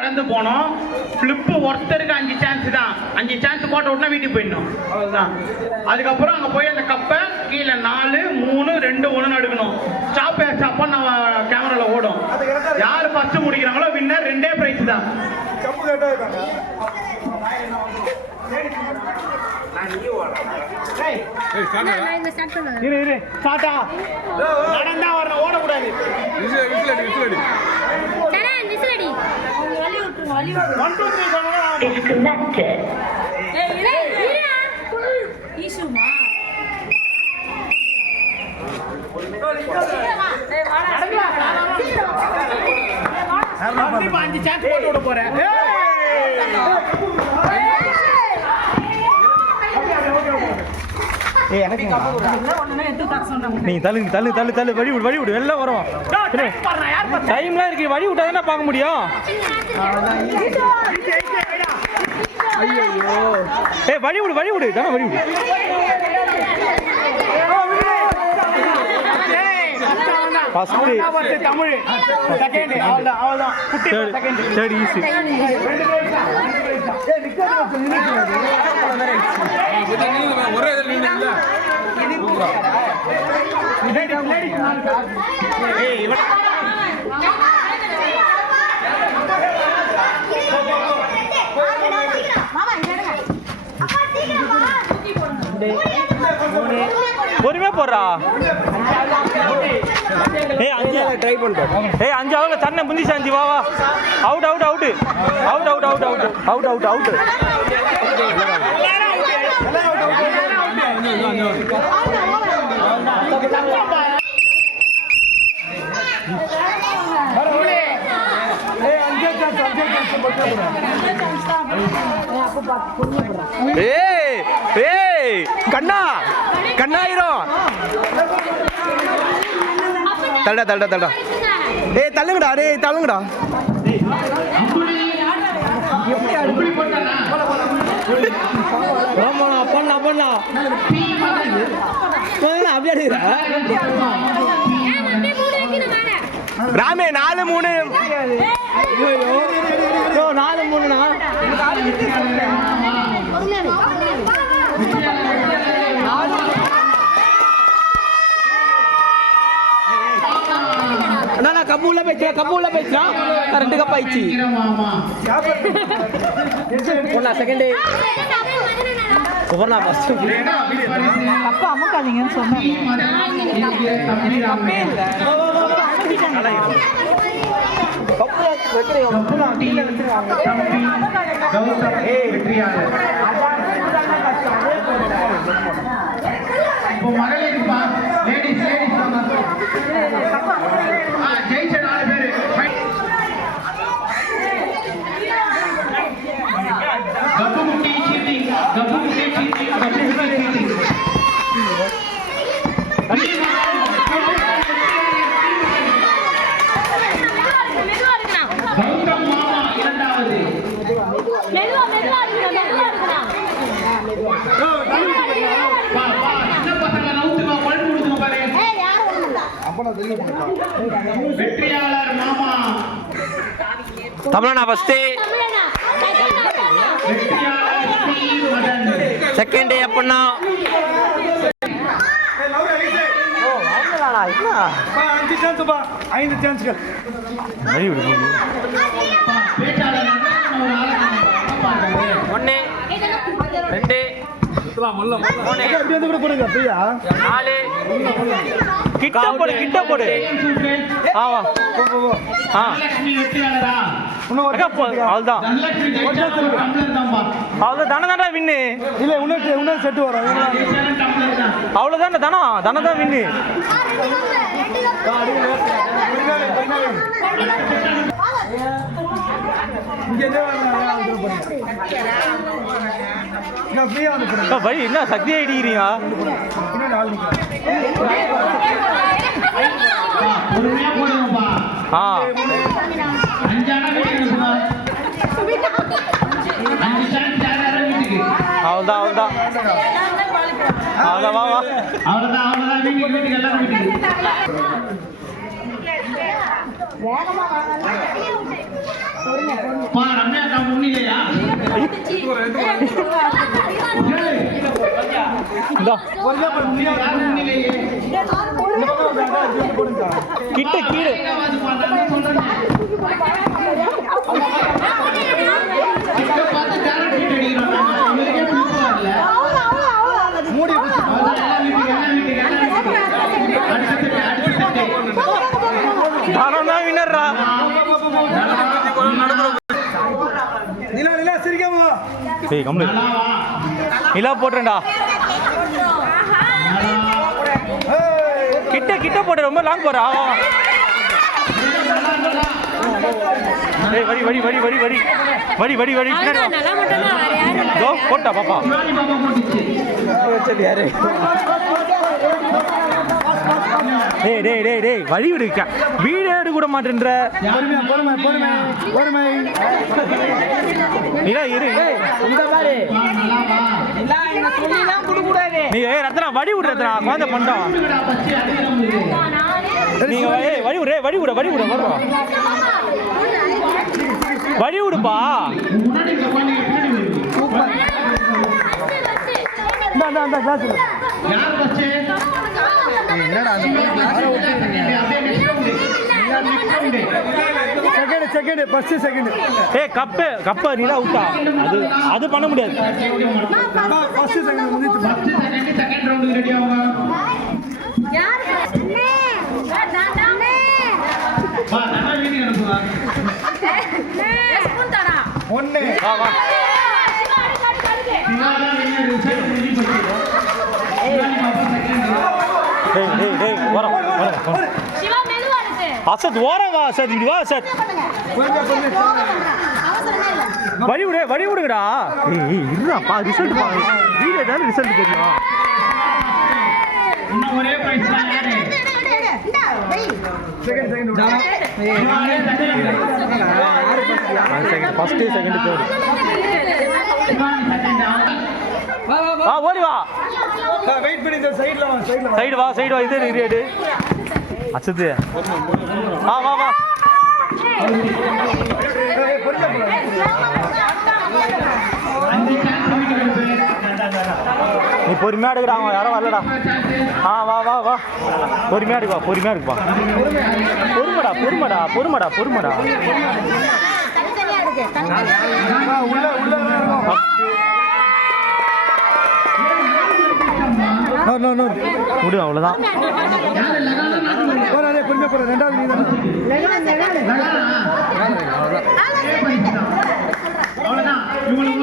நடந்து போனோம். ஃபிளிப்பு ஒருத்தருக்கு 5 சான்ஸ் தான். 5 சான்ஸ் போட்ட உடனே வீட்டுக்கு போயிடணும், அவ்வளோதான். அதுக்கப்புறம் அங்கே போய் அந்த கப்பை கீழே 4, 3, 2, 1 எடுக்கணும். ஸ்டாப் ஸ்டாப்பாக நம்ம கேமராவில் ஓடும். யார் ஃபர்ஸ்ட் முடிக்கிறாங்களோ வின்னர். 2 பிரைஸ் தான். நடந்தா வரணும், ஓடக்கூடாது. அஞ்சு சான்ஸ் போட்டு விட போறேன். நீங்க தள்ளு தள்ளு தள்ளு தள்ளு வழி விடு, வழி விடு, எல்லாம் வரும். டைம்லாம் இருக்கு, வழி விட்டா தானே பார்க்க முடியும். ஏய் வழி விடு, வழி விடு, தானே வழி விடு. தமிழ் செகண்ட், அவ்வளவுதான். Third easy. பொறுமையா போடுறா. ஏய் 5 ட்ரை பண்ணிட்டேன். ஏய் 5 அவுல தன்னை முந்திச்சு 5 வா வா. Out out out out out out out out out out. ஏய் ஏய் கண்ணா கண்ணாயிரும். தள்ளடா தள்ளடா தள்ளடா. ஏய் தள்ளுங்கடா, டேய் தள்ளுங்கடா. பண்ணா பண்ணா பண்ணா அப்படியே அடிக்கிறா. ராமே 4 3. ஐயோ 4 3னா அண்ணா கப்பு உள்ள போயிடுச்சு, கப்பு உள்ள போயிடுச்சா. 2 கப் ஆயிடுச்சு. ஒண்ணா செகண்ட் ஒவ்வொன்னா ஃபர்ஸ்ட் அப்பா அமுக்காதீங்கன்னு சொன்னேன். ஜெயிச்ச 4 பேரு கப்புமுட்டி சீட்டிங், கப்புமுட்டி சீட்டிங், கப்புமுட்டி சீட்டிங். கௌதம் மாமா 2வது. மெதுவா மெதுவா மெதுவா எடுக்கலாம். வா வா சின்ன பசங்க நவுத்துமா, பல்ட் கொடுத்துமா பாரு. ஏய் யார் வரணும் அப்பனா தெரியல. வெற்றியாளர் மாமா தமிழனா ஃபர்ஸ்ட், வெற்றியாளர் ஸ்டீவ் மதன் செகண்ட் அப்பனா. ஓ அவ்வளவுதானா என்ன 5 சான்ஸ் பா, 5 சான்ஸ்கள். வழி விடு. பேச்சாளர் ஒரு ஆளு பாருங்க. 1 2 அப்படியே கூட போடுங்க பிரியா. 4 கிட்ட போடு, கிட்ட போடு. ஆவா ஆ லட்சுமி வெற்றியாளரா. அக்கா அவ்வளவுதான். அவ்வளவுதான் தானே தானே வின்னு. இல்ல இன்னும் செட் வரும். அவ்வளவுதான் தானா தானே தான் வின்னு. வழி என்ன சக்தி ஆயிடுறீங்க. அவ்வளோதான் அவ்வளோதான் அவ்வளோதான் வா வா அவ்வளோதான் அவ்வளோதான் வீட்டுக்கு எல்லாம் வீட்டுக்கு பா ரம்யா அக்கா முன்னிலையா இந்தா யார் முன்னிலையே கிட்ட கீழே மூடி தானம் தான் வினர்ரா. நிலா நிலா சிரிக்காம வா. ஏய் கம்முனு நிலா போட்டுறேன்டா. கிட்ட கிட்ட போட்டு ரொம்ப லாங் போறா. ஏய் வடி வடி வடி வடி வடி வடி வடி வடி இதோ போட்டா பாப்பா. டேய் டேய் டேய் டேய் வழி விடுக்க வீடியோ எடுக்க கூட மாட்டேன்ற. பொறுமையா பொறுமை பொறுமை பொறுமை. நிலா இரு இந்த பாரு இல்ல இந்த சொல்லிலாம் குடு கூடாது. நீ ஏய் ரத்னா வடி விடு ரத்னா குழந்தை பண்ணோம். நீங்க ஏய் வடி விடு வடி விடு வடி விடு வரோம். வடி விடுப்பா. இந்த இந்த கிளாஸ் யார் பச்சே என்னடா அந்த செகண்ட் செகண்ட் ஃபர்ஸ்ட் செகண்ட். ஏய் கப்ப நிலா விட்டா அது அது பண்ண முடியாது. ஃபர்ஸ்ட் செகண்ட் முடிச்சு ஃபர்ஸ்ட் செகண்ட் ரவுண்டுக்கு ரெடி ஆவுங்க யார் பா நம்ம வீட்டுக்கு அனுப்புங்க எஸ்புன்டடா ஒண்ணு. வா வா சிவாலா என்ன ரிசல்ட் முடிஞ்சு போச்சு டேய் டேய் டேய் வரோம் வரோம். சிவா மெதுவா இருக்கு அசத் ஓரம் வா அசத் இங்க வா அசத். பொறுமையா பொறுமையா. அவசரமே இல்ல வழி விடுங்கடா. ஏய் இருடா பா ரிசல்ட் பா வீடியோ தான் ரிசல்ட் தெரியும். இன்னும் ஒரே பிரைஸ் தான் யாரு second second second first second third. வா ஓடி வா வெயிட் பண்ணி இந்த சைடுல வா சைடுல சைடு வா சைடு வா இது ரேடு அசத்து வா வா வா. நீ பொறுமையா எடுக்கடா அவன் யாரும் வரலடா. வா வா வா பொறுமையா எடுப்பா பொறுமையா இருக்குப்பா. பொறுமடா பொறுமடா பொறுமடா பொறுமடா. தனித்தனியா இருக்கு உள்ள உள்ள நோ நோ நோ விடு அவ்வளோதான். போறானே பொறுமையா போற. ரெண்டாவது நீ தான் அவ்வளவுதான் இவங்களுக்கு